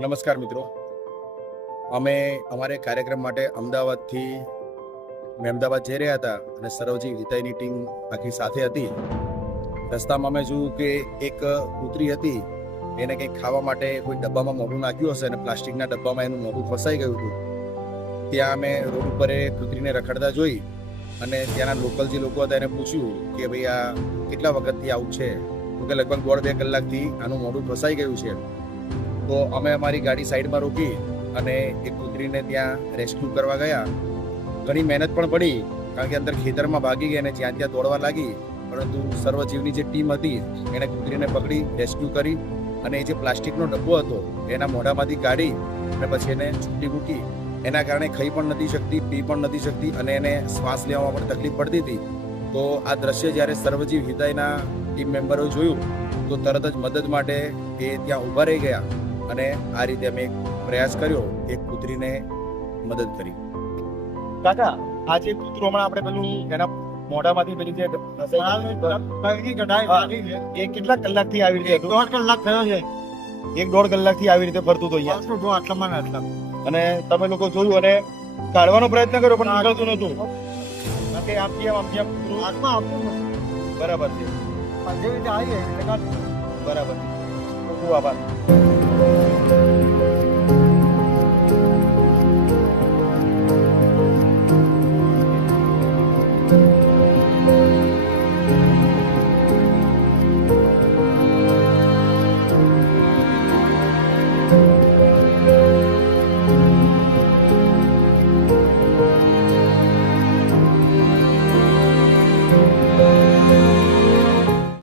નમસ્કાર મિત્રો, અમે અમારે કાર્યક્રમ માટે અમદાવાદથી અમદાવાદ જઈ રહ્યા હતા અને સરોજી વિતાઈની ટીમ આખી સાથે હતી. રસ્તામાં અમે જોયું કે એક કૂતરી હતી, એને કંઈક ખાવા માટે કોઈ ડબ્બામાં મોઢું નાખ્યું હશે અને પ્લાસ્ટિકના ડબ્બામાં એનું મોઢું ફસાઈ ગયું હતું. ત્યાં અમે રોડ ઉપર એ કૂતરીને રખડતા જોઈ અને ત્યાંના લોકલ જે લોકો હતા એને પૂછ્યું કે ભાઈ આ કેટલા વખતથી આવું છે? તો કે લગભગ 1.5-2 કલાકથી આનું મોઢું ફસાઈ ગયું છે. તો અમે અમારી ગાડી સાઈડમાં રોકી અને એ કૂતરીને ત્યાં રેસ્ક્યુ કરવા ગયા. ઘણી મહેનત પણ પડી, કારણ કે અંદર ખેતરમાં ભાગી ગઈ અને જ્યાં ત્યાં દોડવા લાગી. પરંતુ સર્વજીવની જે ટીમ હતી એણે કૂતરીને પકડી રેસ્ક્યુ કરી અને એ જે પ્લાસ્ટિકનો ડબ્બો હતો એના મોઢામાંથી કાઢી અને પછી એને છૂટી મૂકી. એના કારણે ખાઈ પણ નથી શકતી, પી પણ નથી શકતી અને એને શ્વાસ લેવામાં પણ તકલીફ પડતી હતી. તો આ દ્રશ્ય જ્યારે સર્વજીવ હિતાઈના ટીમ મેમ્બરોએ જોયું તો તરત જ મદદ માટે એ ત્યાં ઊભા રહી ગયા અને આ રીતે અમે એક પ્રયાસ કર્યો, એક કૂતરીને મદદ કરી. કાકા, આ જે કૂતરો હમણાં આપણે પેલું એના મોઢામાંથી પેલી જે એ કેટલા કલાકથી આવી રીતે હતું? 1.5 કલાક થયો છે. 1.5 કલાકથી આવી રીતે ફરતું હતું અહીંયા. જો આટલામાં ને આટલા. અને તમે લોકો જોયું અને કાઢવાનો પ્રયત્ન કર્યો પણ નીકળતું નહોતું. કારણ કે આમથી આમ કૂતરું હાથમાં આપવું ને. બરાબર છે, જેવી રીતે આવી એવી રીતે કાઢી. બરાબર છે. ખૂબ ખૂબ આભાર.